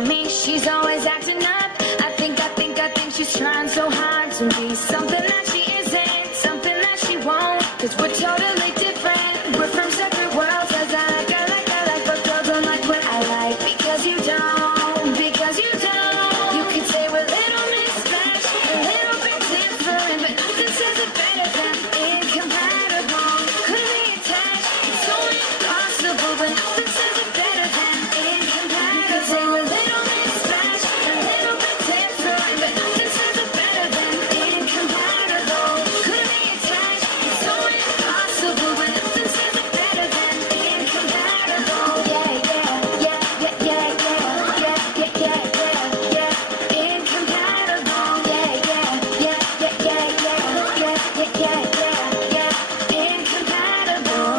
on me, she's always acting up. I think she's trying so hard to be something that she isn't, something that she won't. Cause we're totally different, we're from separate worlds. Cause I like, but girls don't like what I like. Because you don't, because you don't. You could say we're little mismatched, a little bit different, but nothing says it better than incompatible. Could be attached, it's so impossible, but nothing says it better than incompatible. You could say we're little mismatched, a little bit different, but nothing says it better than incompatible. Could be attached, it's so impossible, but nothing says it better than incompatible. Yeah, yeah, yeah, yeah, yeah, yeah, yeah, yeah, yeah, yeah. Incompatible. Yeah, yeah, yeah, yeah, yeah, yeah, yeah, yeah, yeah. Incompatible.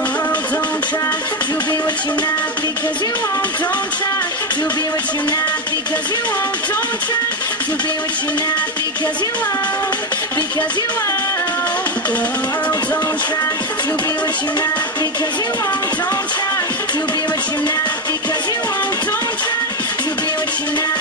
Don't try to be what you're not, because you won't. Don't try to be what you're not, because you won't. Don't try to be what you're not, because you won't. Because you won't. Girl, don't try to be what you're not, because you won't. Don't try to be what you're not, because you won't. Don't try to be what you're not.